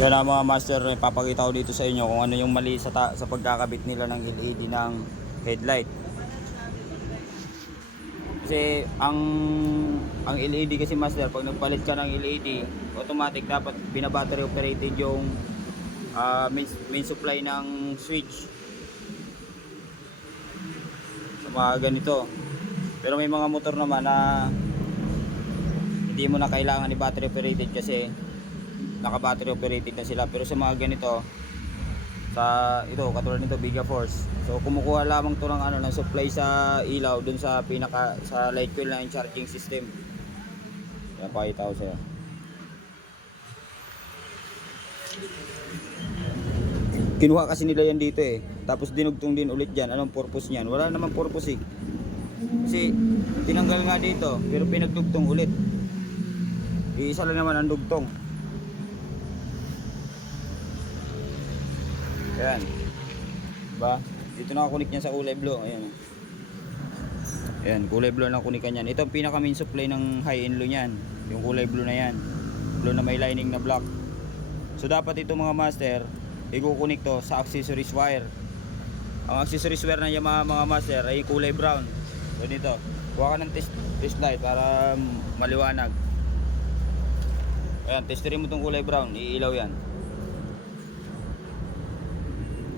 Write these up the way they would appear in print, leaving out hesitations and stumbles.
Yan ang mga master, ipapakita ko dito sa inyo kung ano yung mali sa pagkakabit nila ng LED ng headlight. Kasi ang LED kasi master, pag nagpalit ka ng LED, automatic dapat binabattery operated yung main supply ng switch. Sa mga ganito. Pero may mga motor naman na hindi mo na kailangan i-battery operated kasi naka-battery operated na sila. Pero sa mga ganito, sa ito katulad nito Biga Force, so kumukuha lamang to ng ng supply sa ilaw dun sa sa light coil na yung charging system. Yan, pakita ko sa'yo. Kinuha kasi nila yan dito tapos dinugtong din ulit dyan. Anong purpose niyan? Wala namang purpose kasi tinanggal nga dito pero pinagdugtong ulit. Iisa lang naman ang dugtong. Ayan. Diba? Dito nakakunik niya sa kulay blue. Ayan. Ayan, kulay blue na kunikan yan. Ito ang pinaka main supply ng high and low niyan. Yung kulay blue na yan. Blue na may lining na black. So dapat ito mga master, ikukunik to sa accessories wire. Ang accessories wire na Yamaha mga master ay kulay brown. So dito, kuha ka ng test light para maliwanag. Ayan, testerin mo tong kulay brown, iilaw yan.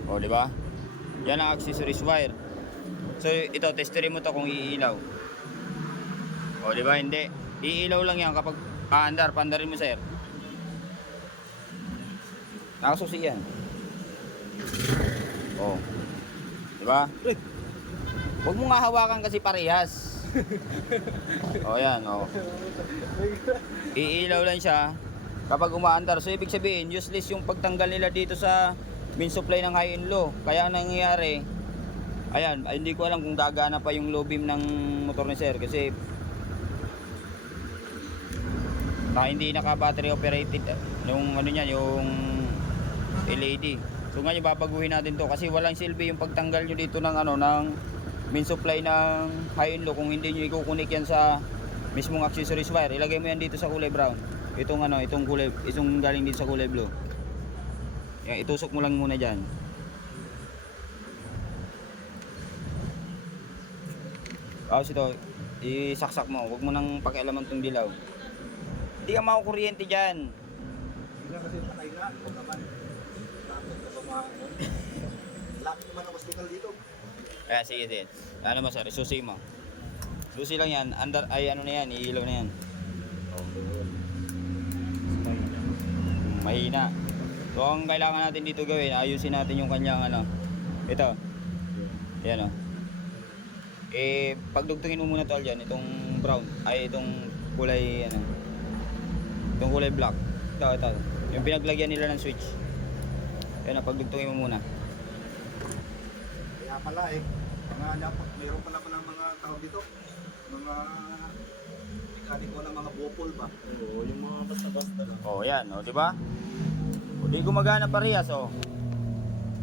O, di ba? Yan ang accessories wire. So ito, testerin mo to kung iilaw. O, di ba? Hindi. Iilaw lang yan kapag paandarin mo sir. Nakasusi yan. O. Di ba? Huwag mo nga hawakan kasi parehas. O, yan, o. Iilaw lang siya kapag umaandar. So ibig sabihin, useless yung pagtanggal nila dito sa main supply ng high and low. Kaya ang nangyayari, ayan, ay, hindi ko alam kung gagana pa yung low beam ng motor ni sir kasi hindi naka-battery operated yung niya, yung LED. So ngayon babaguhin natin to kasi walang silbi yung pagtanggal nyo dito ng ng main supply ng high and low kung hindi nyo ikukunik yan sa mismong accessories wire. Ilagay mo yan dito sa kulay brown. Itong itong galing dito sa kulay blue. Yan, itusok mo lang muna dyan. Tapos ito, isaksak mo. Huwag mo nang pakialaman tong dilaw. Hindi ka makukuryente dyan. Hindi kasi patay na. Huwag naman. Lapit na mga lapit naman ang hospital dito. Kaya sige din. Ano mo sir, susi mo. Susi lang yan. Under, ay ano na yan, iilaw na yan. Mahina. So ang kailangan natin dito gawin, ayusin natin yung kanyang ito. Ayan pagdugtungin mo muna tol dyan, itong brown, ay itong kulay itong kulay black. Ito. Yung pinaglagyan nila ng switch. Ayan pagdugtungin mo muna. Kaya pala meron pala mga tawag dito. Mga mekaniko ng mga bopol ba? Oo, yung mga basta-basta lang. Oh, ayan, di ba? Hindi gumagana parehas,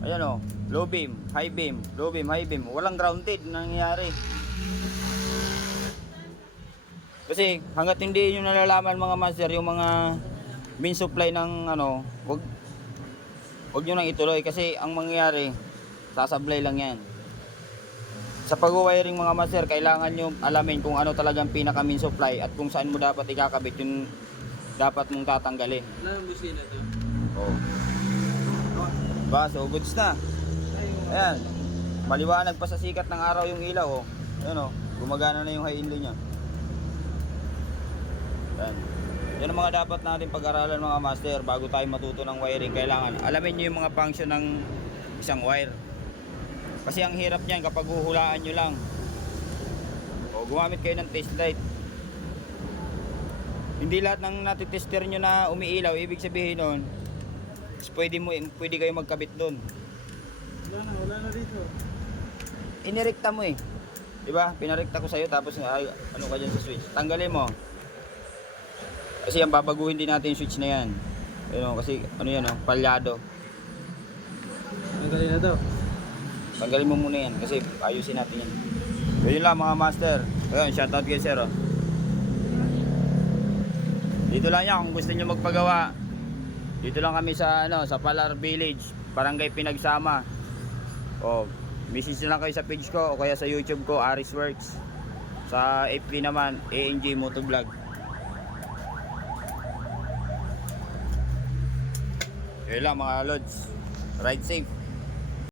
Ayan, low beam, high beam, low beam, high beam. Walang grounded nangyayari. Kasi hangga't hindi nyo nalalaman mga master yung mga main supply ng wag nyo nang ituloy kasi ang mangyayari sasablay lang yan. Sa pag-wiring mga master, kailangan nyo alamin kung ano talagang pinaka main supply at kung saan mo dapat ikakabit yung dapat mong tatanggalin. Anong busina to? Oh. Diba? So goods na. Ayan. Maliwanag pa sa sikat ng araw yung ilaw. Ayan gumagana na yung high inlo niya. Ayan. Yan ang mga dapat natin pag-aralan mga master bago tayo matuto ng wiring. Kailangan alamin nyo yung mga function ng isang wire. Kasi ang hirap niyan kapag huhulaan nyo lang. O gumamit kayo ng test light. Hindi lahat ng natitester nyo na umiilaw, ibig sabihin nun pwede kayo magkabit doon. Wala na dito. Inirekta mo diba? Pinarekta ko sa'yo tapos ano ka dyan sa switch. Tanggalin mo. Kasi ang babaguhin din natin yung switch na yan. Kasi yan palyado. Tanggalin na to. Tanggalin mo muna yan kasi ayusin natin yan. So yun lang mga master. Ayun, shoutout kay sir. Dito lang yan kung gusto nyo magpagawa. Dito lang kami sa ano, sa Palar Village, Barangay Pinagsama. Oh, message na lang kayo sa page ko o kaya sa YouTube ko, Aris Works. Sa FB naman, ANG Motovlog. Yun lang mga lods. Ride safe.